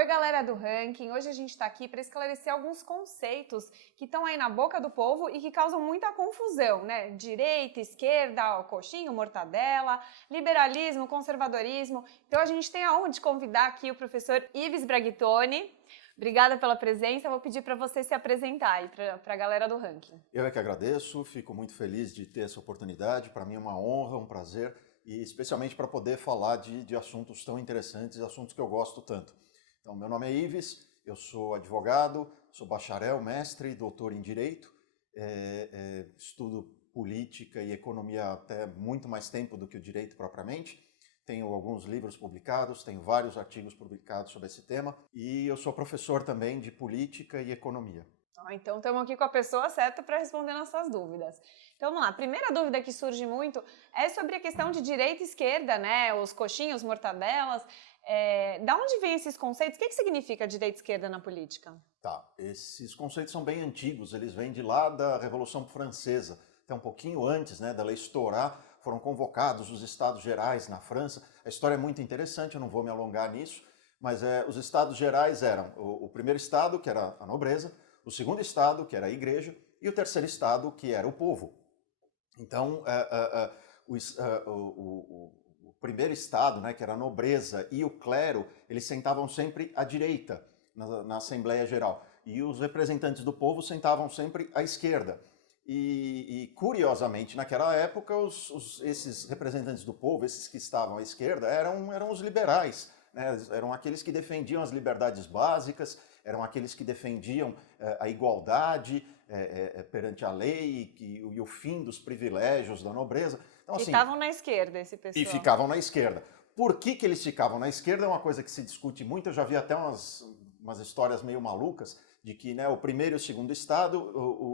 Oi, galera do Ranking! Hoje a gente está aqui para esclarecer alguns conceitos que estão aí na boca do povo e que causam muita confusão, né? Direita, esquerda, coxinha, mortadela, liberalismo, conservadorismo. Então a gente tem a honra de convidar aqui o professor Ives Braghitoni. Obrigada pela presença. Vou pedir para você se apresentar aí para a galera do Ranking. Eu é que agradeço, fico muito feliz de ter essa oportunidade. Para mim é uma honra, um prazer, e especialmente para poder falar de assuntos tão interessantes, assuntos que eu gosto tanto. Então, meu nome é Ives, eu sou advogado, sou bacharel, mestre, doutor em Direito, estudo política e economia há até muito mais tempo do que o direito propriamente. Tenho alguns livros publicados, tenho vários artigos publicados sobre esse tema e eu sou professor também de política e economia. Então estamos aqui com a pessoa certa para responder nossas dúvidas. Então vamos lá, a primeira dúvida que surge muito é sobre a questão de direita e esquerda, né? Os coxinhos, mortadelas. Da onde vêm esses conceitos? O que significa direita e esquerda na política? Tá, esses conceitos são bem antigos, eles vêm de lá da Revolução Francesa, até um pouquinho antes, né, da lei estourar, foram convocados os Estados Gerais na França. A história é muito interessante, eu não vou me alongar nisso, mas os Estados Gerais eram o primeiro estado, que era a nobreza, o segundo estado, que era a igreja, e o terceiro estado, que era o povo. Então, o primeiro estado, né, que era a nobreza e o clero, eles sentavam sempre à direita na Assembleia Geral, e os representantes do povo sentavam sempre à esquerda. E curiosamente, naquela época, esses representantes do povo, esses que estavam à esquerda, eram os liberais, né? Eram aqueles que defendiam as liberdades básicas, eram aqueles que defendiam a igualdade perante a lei e o fim dos privilégios da nobreza. Então, Que assim, estavam na esquerda, esse pessoal. e ficavam na esquerda. Por que eles ficavam na esquerda é uma coisa que se discute muito. Eu já vi até umas histórias meio malucas de que, né, o primeiro e o segundo estado,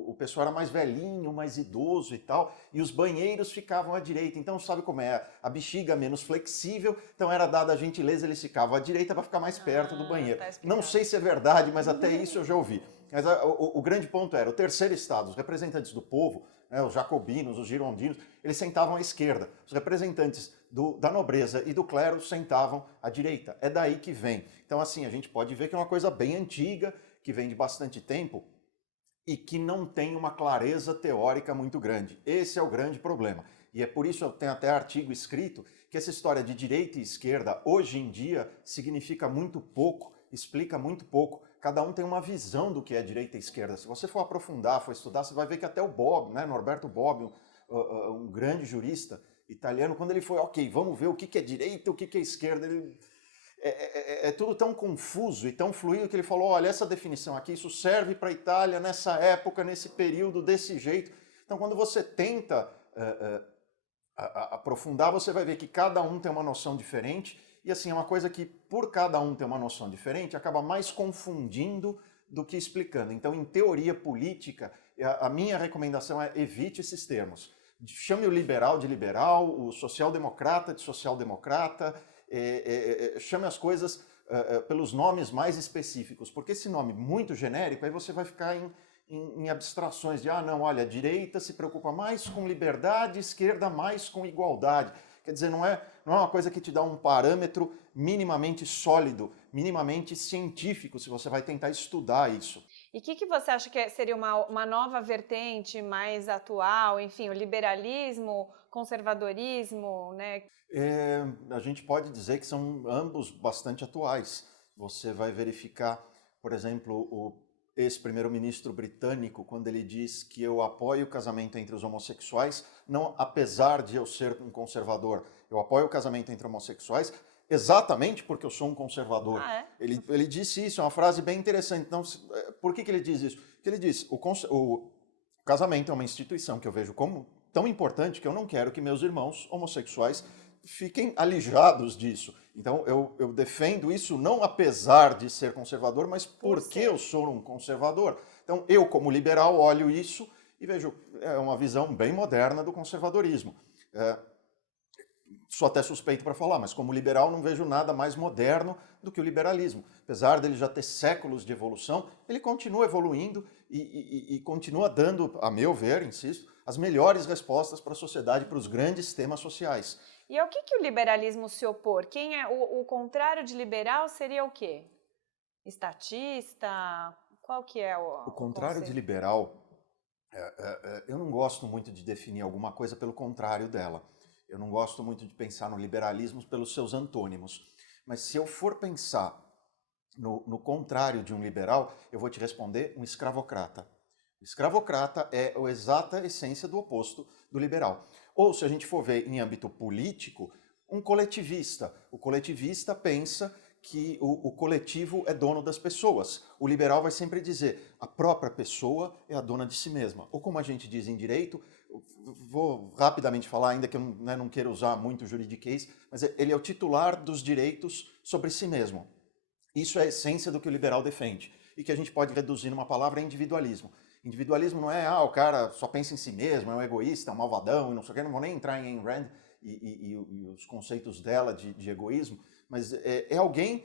o pessoal era mais velhinho, mais idoso e tal, e os banheiros ficavam à direita. Então, sabe como é? A bexiga menos flexível, então era dada a gentileza, eles ficavam à direita para ficar mais perto do banheiro. Tá Não sei se é verdade, mas até isso eu já ouvi. Mas o grande ponto era, o terceiro estado, os representantes do povo, né, os jacobinos, os girondinos, eles sentavam à esquerda. Os representantes da nobreza e do clero sentavam à direita. É daí que vem. Então, assim, a gente pode ver que é uma coisa bem antiga, que vem de bastante tempo e que não tem uma clareza teórica muito grande. Esse é o grande problema. E é por isso eu tenho até artigo escrito que essa história de direita e esquerda, hoje em dia, significa muito pouco, explica muito pouco. Cada um tem uma visão do que é direita e esquerda. Se você for aprofundar, for estudar, você vai ver que até o Bobbio, né, Norberto Bobbio, um grande jurista italiano, quando ele foi, ok, vamos ver o que é direita e o que é esquerda, é tudo tão confuso e tão fluido que ele falou, olha, essa definição aqui, isso serve para a Itália nessa época, nesse período, desse jeito. Então, quando você tenta aprofundar, você vai ver que cada um tem uma noção diferente e, assim, é uma coisa que, por cada um ter uma noção diferente, acaba mais confundindo do que explicando. Então, em teoria política, a minha recomendação é evite esses termos. Chame o liberal de liberal, o social-democrata de social-democrata, chame as coisas pelos nomes mais específicos, porque esse nome muito genérico, aí você vai ficar em abstrações de, não, olha, a direita se preocupa mais com liberdade, esquerda mais com igualdade. Quer dizer, não é uma coisa que te dá um parâmetro minimamente sólido, minimamente científico, se você vai tentar estudar isso. E o que você acha que seria uma nova vertente mais atual? Enfim, o liberalismo, conservadorismo, né? A gente pode dizer que são ambos bastante atuais. Você vai verificar, por exemplo, o ex-primeiro-ministro britânico, quando ele diz que eu apoio o casamento entre os homossexuais, não apesar de eu ser um conservador, eu apoio o casamento entre homossexuais exatamente porque eu sou um conservador. Ele disse isso, é uma frase bem interessante. Então, por que ele diz isso? Porque ele diz, o casamento é uma instituição que eu vejo como tão importante que eu não quero que meus irmãos homossexuais fiquem alijados disso. Então, eu defendo isso não apesar de ser conservador, mas porque eu sou um conservador. Então, eu, como liberal, olho isso e vejo uma visão bem moderna do conservadorismo. Sou até suspeito para falar, mas como liberal não vejo nada mais moderno do que o liberalismo. Apesar dele já ter séculos de evolução, ele continua evoluindo e continua dando, a meu ver, insisto, as melhores respostas para a sociedade, para os grandes temas sociais. E ao que o liberalismo se opor? Quem é o contrário de liberal seria o quê? estatista? Qual que é O contrário de conceito? liberal, eu não gosto muito de definir alguma coisa pelo contrário dela. Eu não gosto muito de pensar no liberalismo pelos seus antônimos. Mas se eu for pensar no contrário de um liberal, eu vou te responder um escravocrata. O escravocrata é a exata essência do oposto do liberal. Ou, se a gente for ver em âmbito político, um coletivista. O coletivista pensa que o coletivo é dono das pessoas. O liberal vai sempre dizer a própria pessoa é a dona de si mesma. Ou como a gente diz em direito, vou rapidamente falar, ainda que eu não queira usar muito juridiquês, mas ele é o titular dos direitos sobre si mesmo. Isso é a essência do que o liberal defende e que a gente pode reduzir numa palavra individualismo. Individualismo não é, o cara só pensa em si mesmo, é um egoísta, é um malvadão e não sei o que, não vou nem entrar em Ayn Rand e os conceitos dela de egoísmo, mas é alguém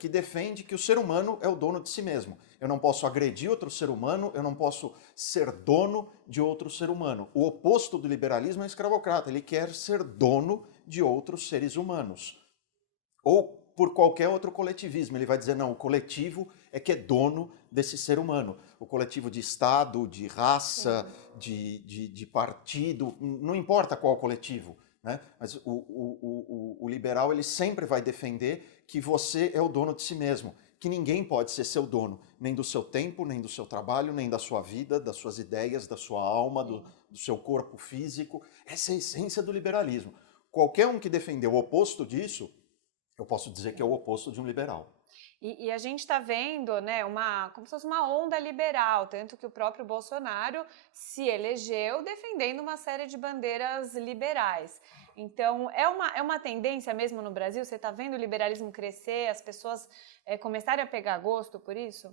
que defende que o ser humano é o dono de si mesmo. Eu não posso agredir outro ser humano, eu não posso ser dono de outro ser humano. O oposto do liberalismo é escravocrata, ele quer ser dono de outros seres humanos. Ou por qualquer outro coletivismo. Ele vai dizer, não, o coletivo é que é dono desse ser humano. O coletivo de Estado, de raça, de partido, não importa qual coletivo. Né? Mas o liberal ele sempre vai defender que você é o dono de si mesmo, que ninguém pode ser seu dono, nem do seu tempo, nem do seu trabalho, nem da sua vida, das suas ideias, da sua alma, do seu corpo físico. Essa é a essência do liberalismo. Qualquer um que defender o oposto disso, eu posso dizer que é o oposto de um liberal. E a gente está vendo, né, como se fosse uma onda liberal, tanto que o próprio Bolsonaro se elegeu defendendo uma série de bandeiras liberais. Então, é uma tendência mesmo no Brasil? Você está vendo o liberalismo crescer, as pessoas começarem a pegar gosto por isso?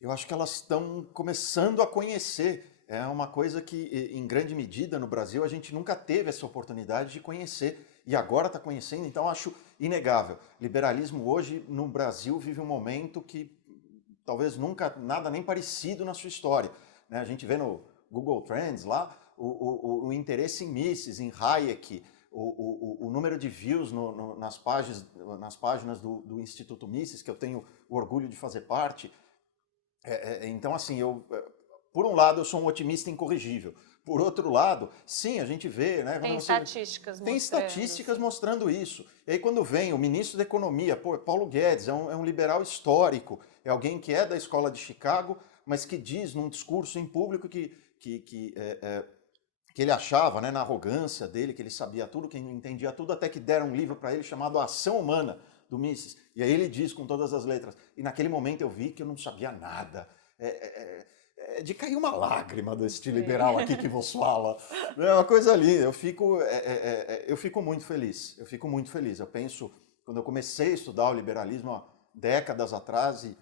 Eu acho que elas estão começando a conhecer. É uma coisa que, em grande medida, no Brasil, a gente nunca teve essa oportunidade de conhecer. E agora está conhecendo, então acho inegável. Liberalismo hoje, no Brasil, vive um momento que talvez nunca, nada nem parecido na sua história. Né? A gente vê no Google Trends lá o interesse em Mises, em Hayek, o número de views nas páginas do Instituto Mises, que eu tenho o orgulho de fazer parte. Então, assim, por um lado, eu sou um otimista incorrigível. Por outro lado, sim, a gente vê, né? Tem estatísticas mostrando. Tem estatísticas mostrando isso. E aí quando vem o ministro da Economia, Paulo Guedes, é um liberal histórico, é alguém que é da escola de Chicago, mas que diz num discurso em público que ele achava, né, na arrogância dele, que ele sabia tudo, que ele entendia tudo, até que deram um livro para ele chamado Ação Humana, do Mises. E aí ele diz com todas as letras. E naquele momento eu vi que eu não sabia nada. De cair uma lágrima deste liberal aqui que vos fala. É uma coisa linda. Eu fico muito feliz. Eu fico muito feliz. Eu penso, quando eu comecei a estudar o liberalismo há décadas atrás e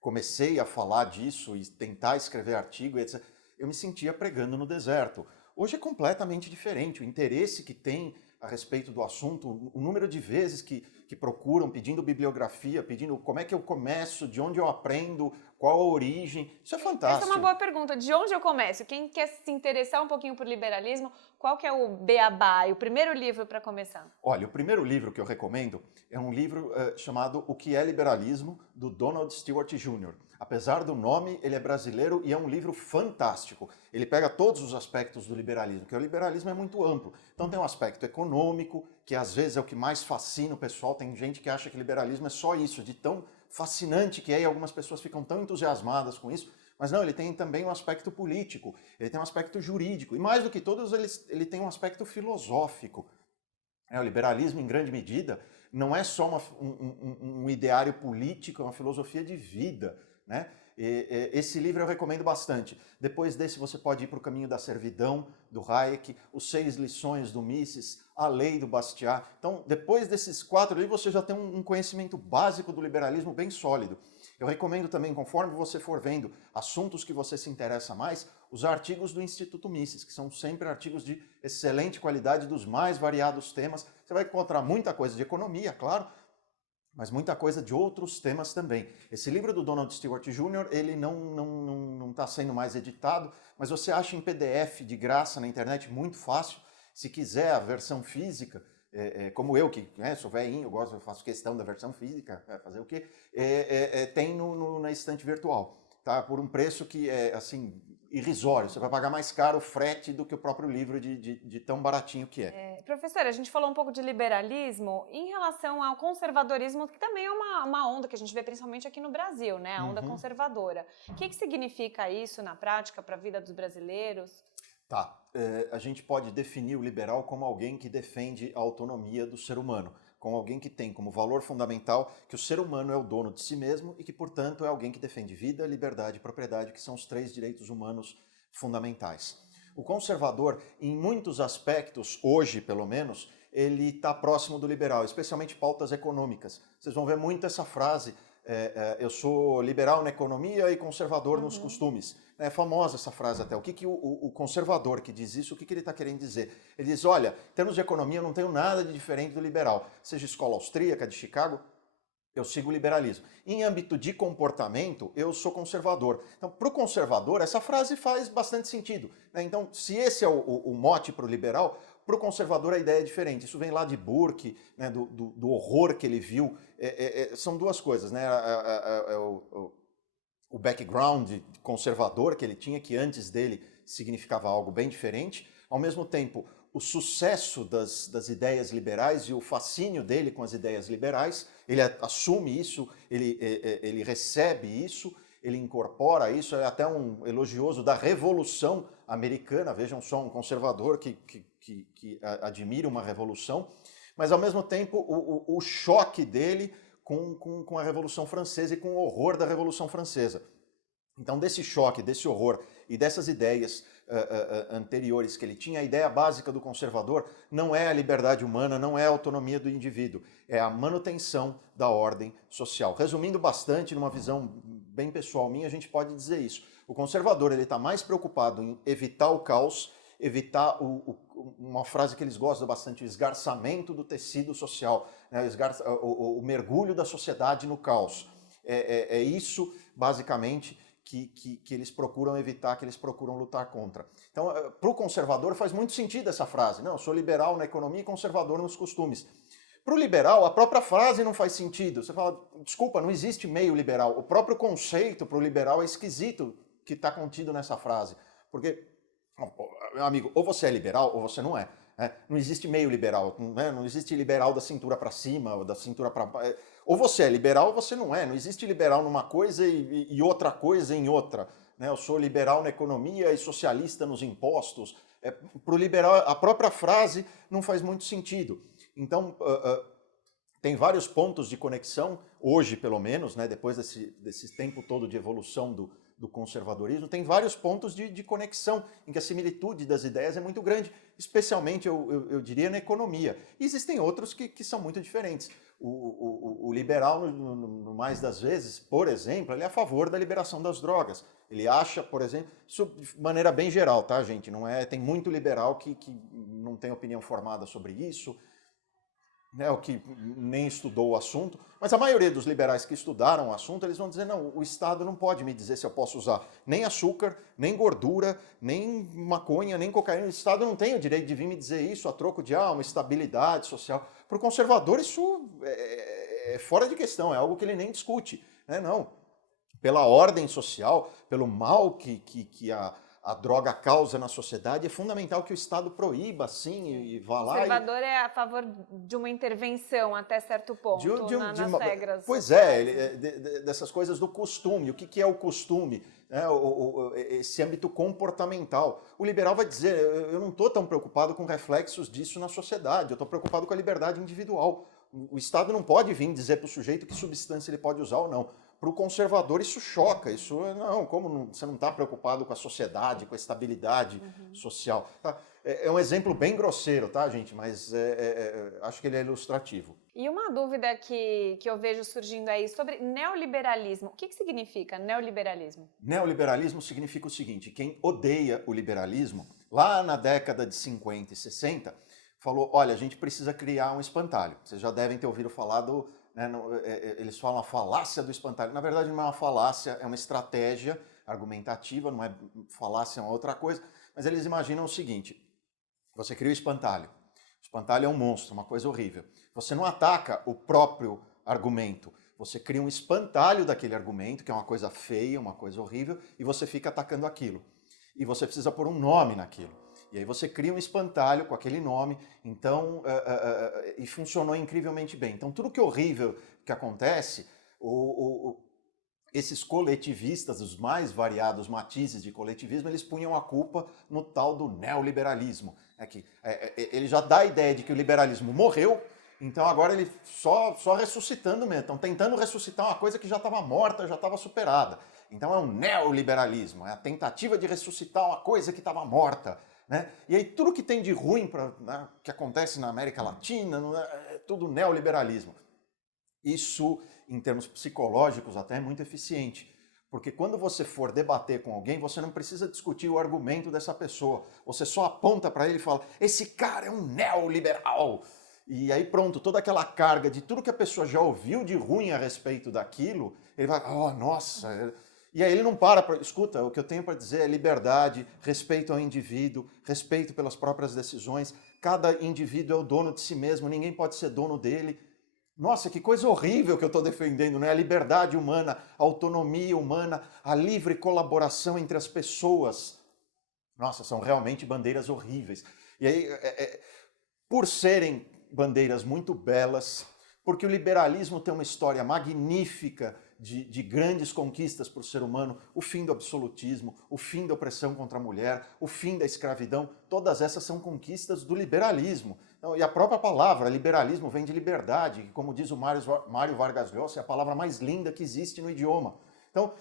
comecei a falar disso e tentar escrever artigo, etc., eu me sentia pregando no deserto. Hoje é completamente diferente. O interesse que tem a respeito do assunto, o número de vezes que procuram, pedindo bibliografia, pedindo como é que eu começo, de onde eu aprendo, qual a origem. Isso é fantástico. Essa é uma boa pergunta. De onde eu começo? Quem quer se interessar um pouquinho por liberalismo, qual que é o beabá, o primeiro livro para começar? Olha, o primeiro livro que eu recomendo é um livro chamado O que é Liberalismo, do Donald Stewart Jr. Apesar do nome, ele é brasileiro e é um livro fantástico. Ele pega todos os aspectos do liberalismo, porque o liberalismo é muito amplo. Então tem um aspecto econômico, que às vezes é o que mais fascina o pessoal. Tem gente que acha que liberalismo é só isso, de tão fascinante que é, e algumas pessoas ficam tão entusiasmadas com isso. Mas não, ele tem também um aspecto político, ele tem um aspecto jurídico, e mais do que todos, ele tem um aspecto filosófico. O liberalismo, em grande medida, não é só um ideário político, é uma filosofia de vida. Né? Esse livro eu recomendo bastante. Depois desse você pode ir para o caminho da servidão, do Hayek, os 6 lições do Mises, a lei do Bastiat. Então, depois desses 4 livros, você já tem um conhecimento básico do liberalismo bem sólido. Eu recomendo também, conforme você for vendo assuntos que você se interessa mais, os artigos do Instituto Mises, que são sempre artigos de excelente qualidade, dos mais variados temas. Você vai encontrar muita coisa de economia, claro, mas muita coisa de outros temas também. Esse livro do Donald Stewart Jr., ele não está sendo mais editado, mas você acha em PDF de graça na internet, muito fácil. Se quiser a versão física, como eu, que sou velhinho, eu faço questão da versão física, fazer o quê? Tem na estante virtual, tá? Por um preço que é, assim, irrisório. Você vai pagar mais caro o frete do que o próprio livro de tão baratinho que é. Professora, a gente falou um pouco de liberalismo em relação ao conservadorismo, que também é uma onda que a gente vê principalmente aqui no Brasil, né? A onda conservadora. O que significa isso na prática para a vida dos brasileiros? Tá, a gente pode definir o liberal como alguém que defende a autonomia do ser humano, como alguém que tem como valor fundamental que o ser humano é o dono de si mesmo e que, portanto, é alguém que defende vida, liberdade e propriedade, que são os 3 direitos humanos fundamentais. O conservador, em muitos aspectos, hoje pelo menos, ele está próximo do liberal, especialmente pautas econômicas. Vocês vão ver muito essa frase, eu sou liberal na economia e conservador nos costumes. É famosa essa frase até. O que o conservador que diz isso, o que ele está querendo dizer? Ele diz, olha, em termos de economia eu não tenho nada de diferente do liberal. Seja escola austríaca, de Chicago, eu sigo o liberalismo. Em âmbito de comportamento, eu sou conservador. Então, para o conservador, essa frase faz bastante sentido, né? Então, se esse é o mote para o liberal, para o conservador a ideia é diferente. Isso vem lá de Burke, né, do horror que ele viu. São duas coisas, né? O background conservador que ele tinha, que antes dele significava algo bem diferente. Ao mesmo tempo, o sucesso das ideias liberais e o fascínio dele com as ideias liberais, ele assume isso, ele recebe isso, ele incorpora isso, é até um elogioso da Revolução Americana. Vejam só, um conservador que admira uma revolução, mas ao mesmo tempo o choque dele com a Revolução Francesa e com o horror da Revolução Francesa. Então, desse choque, desse horror e dessas ideias anteriores que ele tinha, a ideia básica do conservador não é a liberdade humana, não é a autonomia do indivíduo, é a manutenção da ordem social. Resumindo bastante, numa visão bem pessoal minha, a gente pode dizer isso. O conservador está mais preocupado em evitar o caos, evitar uma frase que eles gostam bastante, o esgarçamento do tecido social, né? O mergulho da sociedade no caos. É isso, basicamente, que eles procuram evitar, que eles procuram lutar contra. Então, para o conservador faz muito sentido essa frase. Não, eu sou liberal na economia e conservador nos costumes. Para o liberal, a própria frase não faz sentido. Você fala, desculpa, não existe meio liberal. O próprio conceito para o liberal é esquisito que está contido nessa frase. Porque, meu amigo, ou você é liberal ou você não é. Não existe meio liberal, né? Não existe liberal da cintura para cima, ou da cintura para baixo. Ou você é liberal ou você não é. Não existe liberal numa coisa e outra coisa em outra, né? Eu sou liberal na economia e socialista nos impostos. Para o liberal, a própria frase não faz muito sentido. Então, tem vários pontos de conexão, hoje pelo menos, né? Depois desse tempo todo de evolução do conservadorismo, tem vários pontos de conexão, em que a similitude das ideias é muito grande, especialmente, eu diria, na economia. E existem outros que são muito diferentes. O liberal, no mais das vezes, por exemplo, ele é a favor da liberação das drogas. Ele acha, por exemplo, isso de maneira bem geral, tá, gente? Não tem muito liberal que não tem opinião formada sobre isso, né, o que nem estudou o assunto, mas a maioria dos liberais que estudaram o assunto, eles vão dizer, não, o Estado não pode me dizer se eu posso usar nem açúcar, nem gordura, nem maconha, nem cocaína. O Estado não tem o direito de vir me dizer isso a troco de uma estabilidade social. Para o conservador isso é fora de questão, é algo que ele nem discute, né? Não, pela ordem social, pelo mal que a droga causa na sociedade, é fundamental que o Estado proíba, sim, e vá lá. O conservador é a favor de uma intervenção até certo ponto nas regras. Pois dessas coisas do costume. O que é o costume? Esse âmbito comportamental. O liberal vai dizer, eu não estou tão preocupado com reflexos disso na sociedade, eu estou preocupado com a liberdade individual. O Estado não pode vir dizer para o sujeito que substância ele pode usar ou não. Para o conservador isso choca, você não está preocupado com a sociedade, com a estabilidade social. Tá? É um exemplo bem grosseiro, tá, gente? Mas acho que ele é ilustrativo. E uma dúvida que eu vejo surgindo aí sobre neoliberalismo. O que significa neoliberalismo? Neoliberalismo significa o seguinte, quem odeia o liberalismo, lá na década de 50 e 60, falou, olha, a gente precisa criar um espantalho. Vocês já devem ter ouvido falar eles falam a falácia do espantalho. Na verdade, não é uma falácia, é uma estratégia argumentativa, não é falácia, é uma outra coisa. Mas eles imaginam o seguinte, você cria o espantalho. O espantalho é um monstro, uma coisa horrível. Você não ataca o próprio argumento. Você cria um espantalho daquele argumento, que é uma coisa feia, uma coisa horrível, e você fica atacando aquilo. E você precisa pôr um nome naquilo. E aí você cria um espantalho com aquele nome, então, e funcionou incrivelmente bem. Então, tudo que é horrível que acontece, esses coletivistas, os mais variados matizes de coletivismo, eles punham a culpa no tal do neoliberalismo. Ele já dá a ideia de que o liberalismo morreu, então agora ele só ressuscitando mesmo. Estão tentando ressuscitar uma coisa que já estava morta, já estava superada. Então é um neoliberalismo, é a tentativa de ressuscitar uma coisa que estava morta. Né? E aí tudo que tem de ruim que acontece na América Latina é tudo neoliberalismo. Isso, em termos psicológicos, até é muito eficiente. Porque quando você for debater com alguém, você não precisa discutir o argumento dessa pessoa. Você só aponta para ele e fala, esse cara é um neoliberal. E aí pronto, toda aquela carga de tudo que a pessoa já ouviu de ruim a respeito daquilo, ele vai, nossa... E aí ele não escuta, o que eu tenho para dizer é liberdade, respeito ao indivíduo, respeito pelas próprias decisões, cada indivíduo é o dono de si mesmo, ninguém pode ser dono dele. Nossa, que coisa horrível que eu estou defendendo, né? A liberdade humana, a autonomia humana, a livre colaboração entre as pessoas. Nossa, são realmente bandeiras horríveis. E aí, por serem bandeiras muito belas, porque o liberalismo tem uma história magnífica de grandes conquistas para o ser humano, o fim do absolutismo, o fim da opressão contra a mulher, o fim da escravidão, todas essas são conquistas do liberalismo. Então, e a própria palavra liberalismo vem de liberdade, que, como diz o Mário Vargas Llosa, é a palavra mais linda que existe no idioma. Então,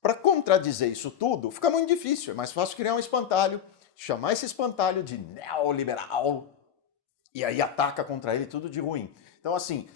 para contradizer isso tudo, fica muito difícil, é mais fácil criar um espantalho, chamar esse espantalho de neoliberal, e aí ataca contra ele tudo de ruim. Então, assim,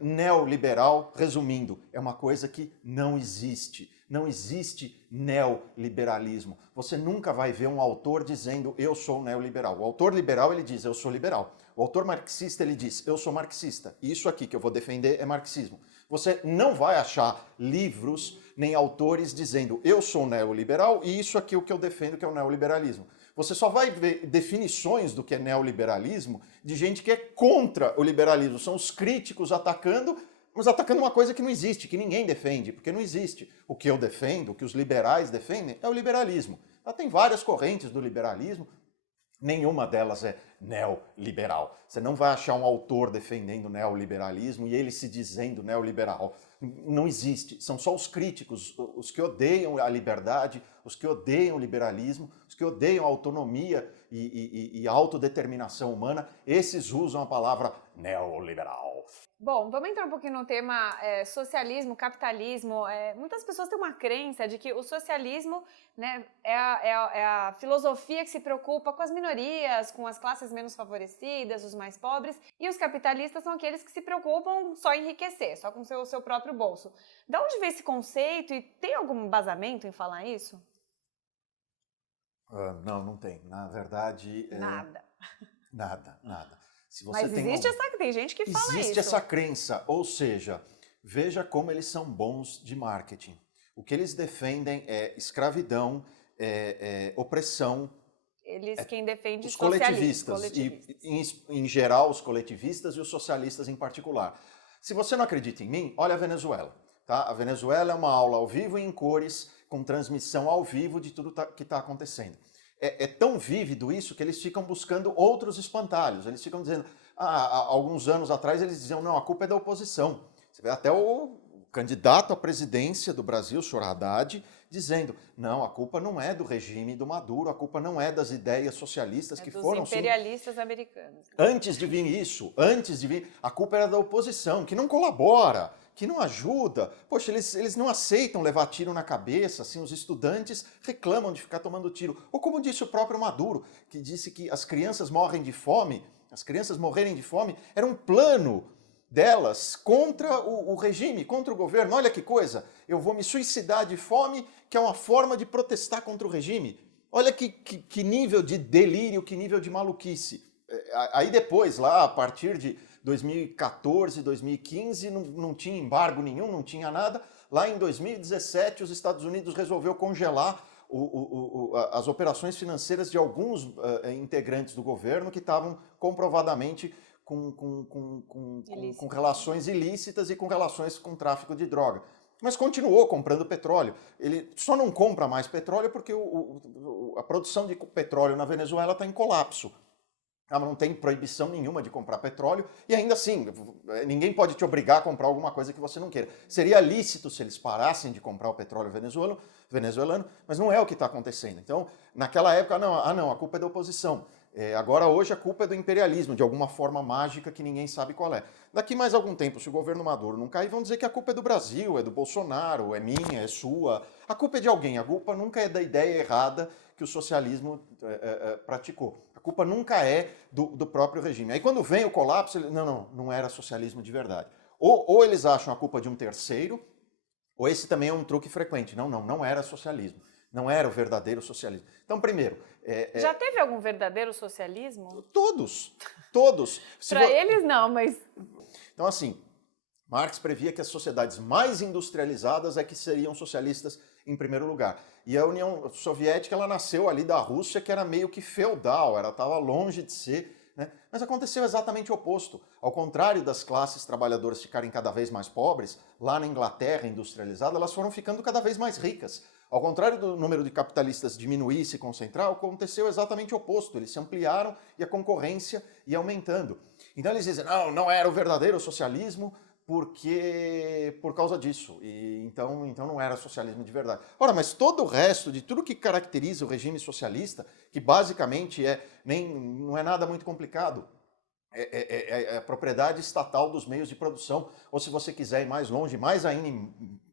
neoliberal, resumindo, é uma coisa que não existe. Não existe neoliberalismo. Você nunca vai ver um autor dizendo eu sou neoliberal. O autor liberal, ele diz eu sou liberal. O autor marxista, ele diz eu sou marxista. E isso aqui que eu vou defender é marxismo. Você não vai achar livros nem autores dizendo eu sou neoliberal e isso aqui é o que eu defendo que é o neoliberalismo. Você só vai ver definições do que é neoliberalismo de gente que é contra o liberalismo. São os críticos atacando, mas atacando uma coisa que não existe, que ninguém defende, porque não existe. O que eu defendo, o que os liberais defendem, é o liberalismo. Tem várias correntes do liberalismo, nenhuma delas é neoliberal. Você não vai achar um autor defendendo o neoliberalismo e ele se dizendo neoliberal. Não existe. São só os críticos, os que odeiam a liberdade, os que odeiam o liberalismo, os que odeiam a autonomia e a autodeterminação humana, esses usam a palavra neoliberal. Bom, vamos entrar um pouquinho no tema socialismo, capitalismo. Muitas pessoas têm uma crença de que o socialismo, né, é a filosofia que se preocupa com as minorias, com as classes menos favorecidas, os mais pobres, e os capitalistas são aqueles que se preocupam só em enriquecer, só com o seu próprio bolso. De onde vem esse conceito e tem algum embasamento em falar isso? Não tem. Na verdade... Nada. Nada. Se você Mas tem gente que fala isso. Existe essa crença, ou seja, veja como eles são bons de marketing. O que eles defendem é escravidão, opressão. Quem defende os coletivistas. E, em geral, os coletivistas e os socialistas em particular. Se você não acredita em mim, olha a Venezuela. Tá? A Venezuela é uma aula ao vivo e em cores, com transmissão ao vivo de tudo que está acontecendo. É tão vívido isso que eles ficam buscando outros espantalhos. Eles ficam dizendo, há alguns anos atrás eles diziam, não, a culpa é da oposição. Você vê até o candidato à presidência do Brasil, o senhor Haddad, dizendo, não, a culpa não é do regime do Maduro, a culpa não é das ideias socialistas que foram... dos imperialistas americanos. Antes de vir isso, a culpa era da oposição, que não colabora, que não ajuda. Poxa, eles não aceitam levar tiro na cabeça, assim, os estudantes reclamam de ficar tomando tiro. Ou como disse o próprio Maduro, que disse que as crianças morrem de fome, as crianças morrerem de fome, era um plano delas contra o regime, contra o governo. Olha que coisa, eu vou me suicidar de fome, que é uma forma de protestar contra o regime. Olha que nível de delírio, que nível de maluquice. Aí depois, lá, a partir de 2014, 2015, não tinha embargo nenhum, não tinha nada. Lá em 2017, os Estados Unidos resolveu congelar as operações financeiras de alguns integrantes do governo que estavam comprovadamente com relações ilícitas e com relações com tráfico de droga. Mas continuou comprando petróleo. Ele só não compra mais petróleo porque a produção de petróleo na Venezuela está em colapso. Não tem proibição nenhuma de comprar petróleo e ainda assim, ninguém pode te obrigar a comprar alguma coisa que você não queira. Seria lícito se eles parassem de comprar o petróleo venezuelano, mas não é o que está acontecendo. Então, naquela época, a culpa é da oposição. Agora, hoje, a culpa é do imperialismo, de alguma forma mágica que ninguém sabe qual é. Daqui mais algum tempo, se o governo Maduro não cair, vão dizer que a culpa é do Brasil, é do Bolsonaro, é minha, é sua. A culpa é de alguém, a culpa nunca é da ideia errada que o socialismo praticou. A culpa nunca é do próprio regime. Aí quando vem o colapso, não era socialismo de verdade. Ou eles acham a culpa de um terceiro, ou esse também é um truque frequente. Não era socialismo. Não era o verdadeiro socialismo. Então, primeiro... Já teve algum verdadeiro socialismo? Todos. Para eles não, mas... Então, assim, Marx previa que as sociedades mais industrializadas é que seriam socialistas em primeiro lugar. E a União Soviética, ela nasceu ali da Rússia, que era meio que feudal, ela estava longe de ser... Né? Mas aconteceu exatamente o oposto. Ao contrário das classes trabalhadoras ficarem cada vez mais pobres, lá na Inglaterra industrializada, elas foram ficando cada vez mais ricas. Ao contrário do número de capitalistas diminuir e se concentrar, aconteceu exatamente o oposto. Eles se ampliaram e a concorrência ia aumentando. Então eles dizem, não era o verdadeiro socialismo por causa disso. E então não era socialismo de verdade. Ora, mas todo o resto de tudo que caracteriza o regime socialista, que basicamente não é nada muito complicado, é a propriedade estatal dos meios de produção, ou se você quiser ir mais longe, mais ainda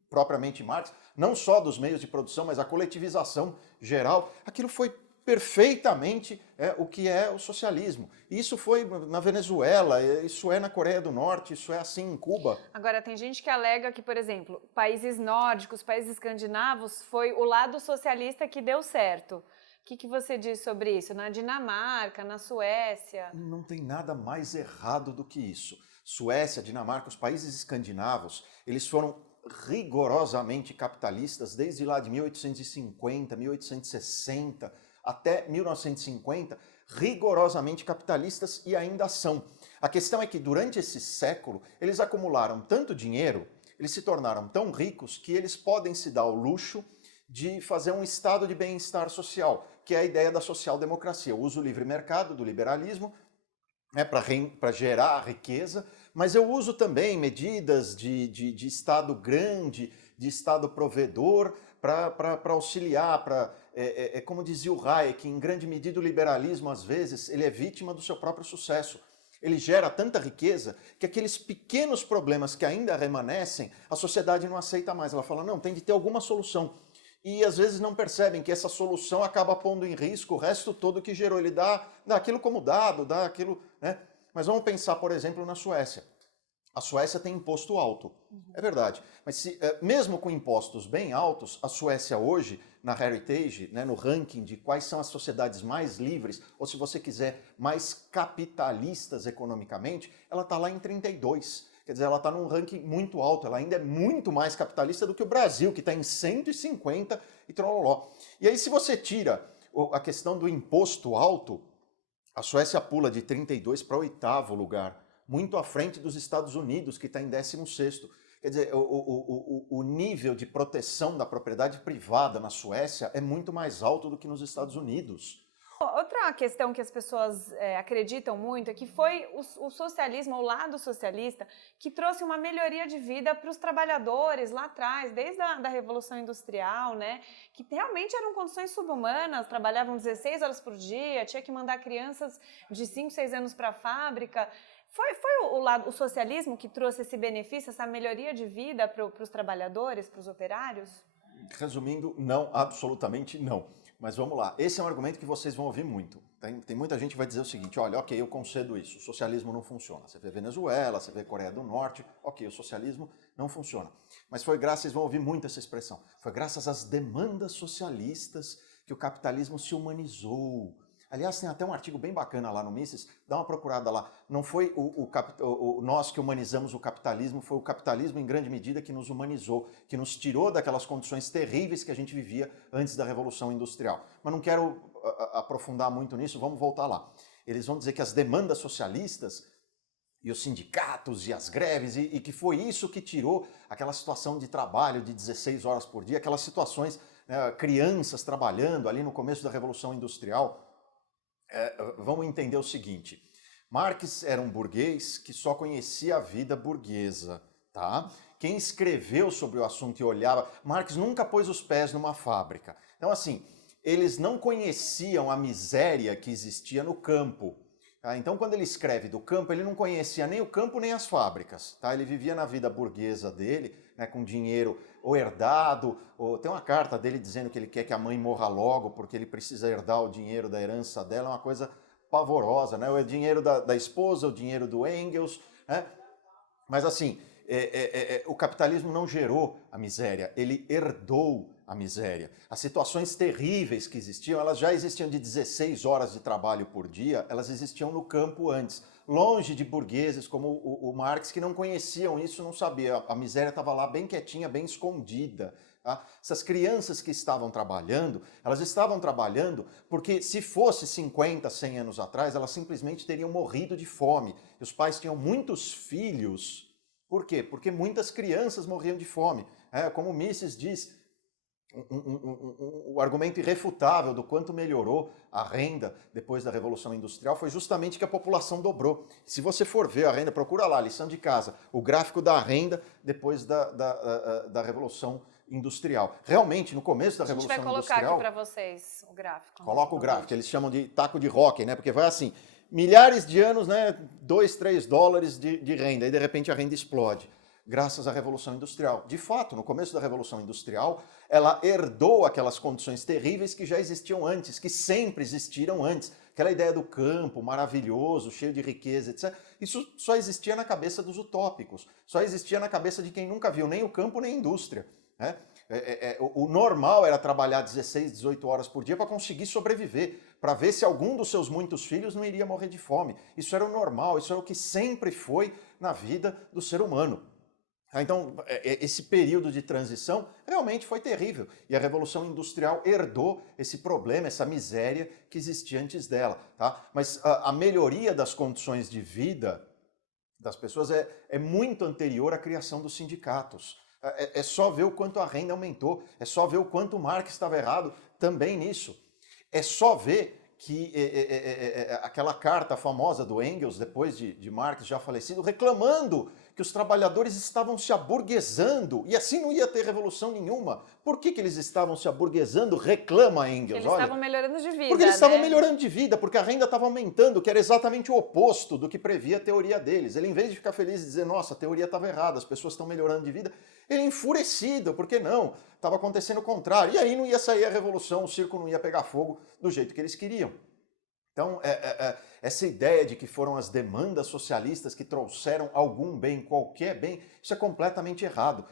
propriamente Marx, não só dos meios de produção, mas a coletivização geral, aquilo foi perfeitamente o que é o socialismo. Isso foi na Venezuela, isso é na Coreia do Norte, isso é assim em Cuba. Agora, tem gente que alega que, por exemplo, países nórdicos, países escandinavos, foi o lado socialista que deu certo. O que você diz sobre isso? Na Dinamarca, na Suécia? Não tem nada mais errado do que isso. Suécia, Dinamarca, os países escandinavos, eles foram rigorosamente capitalistas desde lá de 1850, 1860 até 1950, rigorosamente capitalistas e ainda são. A questão é que durante esse século eles acumularam tanto dinheiro, eles se tornaram tão ricos que eles podem se dar ao luxo de fazer um estado de bem-estar social, que é a ideia da social-democracia. Eu uso o livre mercado, do liberalismo, para gerar riqueza, mas eu uso também medidas de Estado grande, de Estado provedor, para auxiliar, como dizia o Hayek, em grande medida o liberalismo, às vezes, ele é vítima do seu próprio sucesso. Ele gera tanta riqueza que aqueles pequenos problemas que ainda remanescem, a sociedade não aceita mais. Ela fala, não, tem de ter alguma solução. E às vezes não percebem que essa solução acaba pondo em risco o resto todo que gerou. Ele dá aquilo como dado, dá aquilo... Né? Mas vamos pensar, por exemplo, na Suécia. A Suécia tem imposto alto, é verdade. Mas mesmo com impostos bem altos, a Suécia hoje, na Heritage, né, no ranking de quais são as sociedades mais livres, ou se você quiser, mais capitalistas economicamente, ela está lá em 32. Quer dizer, ela está num ranking muito alto, ela ainda é muito mais capitalista do que o Brasil, que está em 150 e trololó. E aí, se você tira a questão do imposto alto, a Suécia pula de 32 para 8º lugar, muito à frente dos Estados Unidos, que está em 16º. Quer dizer, o nível de proteção da propriedade privada na Suécia é muito mais alto do que nos Estados Unidos. Outra questão que as pessoas acreditam muito é que foi o socialismo, o lado socialista, que trouxe uma melhoria de vida para os trabalhadores lá atrás, desde a Revolução Industrial, né? Que realmente eram condições subhumanas, trabalhavam 16 horas por dia, tinha que mandar crianças de 5, 6 anos para a fábrica. Foi o socialismo que trouxe esse benefício, essa melhoria de vida para os trabalhadores, para os operários? Resumindo, não, absolutamente não. Mas vamos lá, esse é um argumento que vocês vão ouvir muito. Tem muita gente que vai dizer o seguinte, olha, ok, eu concedo isso, o socialismo não funciona. Você vê Venezuela, você vê Coreia do Norte, ok, o socialismo não funciona. Mas vocês vão ouvir muito essa expressão, foi graças às demandas socialistas que o capitalismo se humanizou. Aliás, tem até um artigo bem bacana lá no Mises, dá uma procurada lá. Não foi nós que humanizamos o capitalismo, foi o capitalismo em grande medida que nos humanizou, que nos tirou daquelas condições terríveis que a gente vivia antes da Revolução Industrial. Mas não quero aprofundar muito nisso, vamos voltar lá. Eles vão dizer que as demandas socialistas e os sindicatos e as greves, e que foi isso que tirou aquela situação de trabalho de 16 horas por dia, aquelas situações, né, crianças trabalhando ali no começo da Revolução Industrial. Vamos entender o seguinte, Marx era um burguês que só conhecia a vida burguesa, tá? Quem escreveu sobre o assunto e olhava... Marx nunca pôs os pés numa fábrica. Então, assim, eles não conheciam a miséria que existia no campo. Tá? Então, quando ele escreve do campo, ele não conhecia nem o campo nem as fábricas. Tá? Ele vivia na vida burguesa dele, né, com dinheiro ou herdado, ou tem uma carta dele dizendo que ele quer que a mãe morra logo porque ele precisa herdar o dinheiro da herança dela, é uma coisa pavorosa, né? O dinheiro da esposa, o dinheiro do Engels, né? Mas assim, o capitalismo não gerou a miséria, ele herdou a miséria. As situações terríveis que existiam, elas já existiam de 16 horas de trabalho por dia, elas existiam no campo antes, longe de burgueses como o Marx, que não conheciam isso, não sabiam. A miséria estava lá bem quietinha, bem escondida. Tá? Essas crianças que estavam trabalhando, elas estavam trabalhando porque se fosse 50, 100 anos atrás, elas simplesmente teriam morrido de fome. E os pais tinham muitos filhos. Por quê? Porque muitas crianças morriam de fome. Como o Mises diz, o argumento irrefutável do quanto melhorou a renda depois da Revolução Industrial foi justamente que a população dobrou. Se você for ver a renda, procura lá, lição de casa, o gráfico da renda depois da Revolução Industrial. Realmente, no começo da Revolução Industrial... A gente vai colocar aqui para vocês o gráfico. Coloca o gráfico, eles chamam de taco de hóquei, né? Porque vai assim, milhares de anos, né? 2, 3 dólares de renda, e de repente a renda explode. Graças à Revolução Industrial. De fato, no começo da Revolução Industrial, ela herdou aquelas condições terríveis que já existiam antes, que sempre existiram antes. Aquela ideia do campo maravilhoso, cheio de riqueza, etc. Isso só existia na cabeça dos utópicos, só existia na cabeça de quem nunca viu nem o campo nem a indústria. Né? O normal era trabalhar 16, 18 horas por dia para conseguir sobreviver, para ver se algum dos seus muitos filhos não iria morrer de fome. Isso era o normal, isso era o que sempre foi na vida do ser humano. Então, esse período de transição realmente foi terrível. E a Revolução Industrial herdou esse problema, essa miséria que existia antes dela. Tá? Mas a melhoria das condições de vida das pessoas é muito anterior à criação dos sindicatos. É só ver o quanto a renda aumentou, é só ver o quanto o Marx estava errado também nisso. É só ver que aquela carta famosa do Engels, depois de Marx já falecido, reclamando que os trabalhadores estavam se aburguesando, e assim não ia ter revolução nenhuma. Por que eles estavam se aburguesando? Reclama Engels. Eles estavam melhorando de vida, porque eles estavam melhorando de vida, porque a renda estava aumentando, que era exatamente o oposto do que previa a teoria deles. Ele, em vez de ficar feliz e dizer, nossa, a teoria estava errada, as pessoas estão melhorando de vida, ele enfurecido, porque não? Estava acontecendo o contrário. E aí não ia sair a revolução, o circo não ia pegar fogo do jeito que eles queriam. Então, essa ideia de que foram as demandas socialistas que trouxeram algum bem, qualquer bem, isso é completamente errado.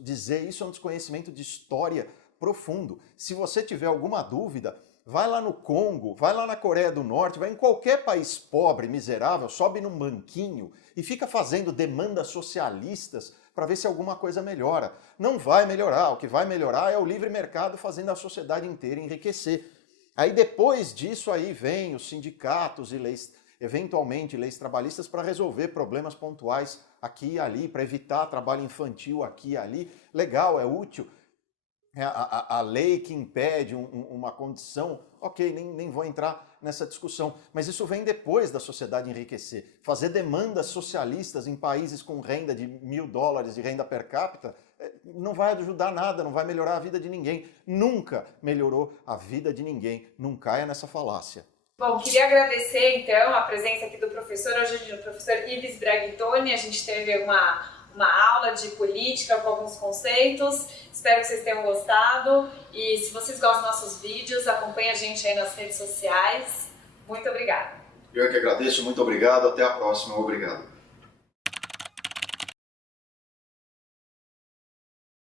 Dizer isso é um desconhecimento de história profundo. Se você tiver alguma dúvida, vai lá no Congo, vai lá na Coreia do Norte, vai em qualquer país pobre, miserável, sobe num banquinho e fica fazendo demandas socialistas para ver se alguma coisa melhora. Não vai melhorar. O que vai melhorar é o livre mercado fazendo a sociedade inteira enriquecer. Aí depois disso aí vem os sindicatos e leis, eventualmente leis trabalhistas para resolver problemas pontuais aqui e ali, para evitar trabalho infantil aqui e ali. Legal, é útil. A lei que impede uma condição, ok, nem vou entrar nessa discussão, mas isso vem depois da sociedade enriquecer. Fazer demandas socialistas em países com renda de $1.000 de renda per capita não vai ajudar nada, não vai melhorar a vida de ninguém. Nunca melhorou a vida de ninguém, não caia nessa falácia. Bom, queria agradecer então a presença aqui do professor, hoje o professor Ives Braghitoni. A gente teve uma aula de política com alguns conceitos, espero que vocês tenham gostado e se vocês gostam dos nossos vídeos, acompanhe a gente aí nas redes sociais. Muito obrigada. Eu que agradeço, muito obrigado, até a próxima, obrigado.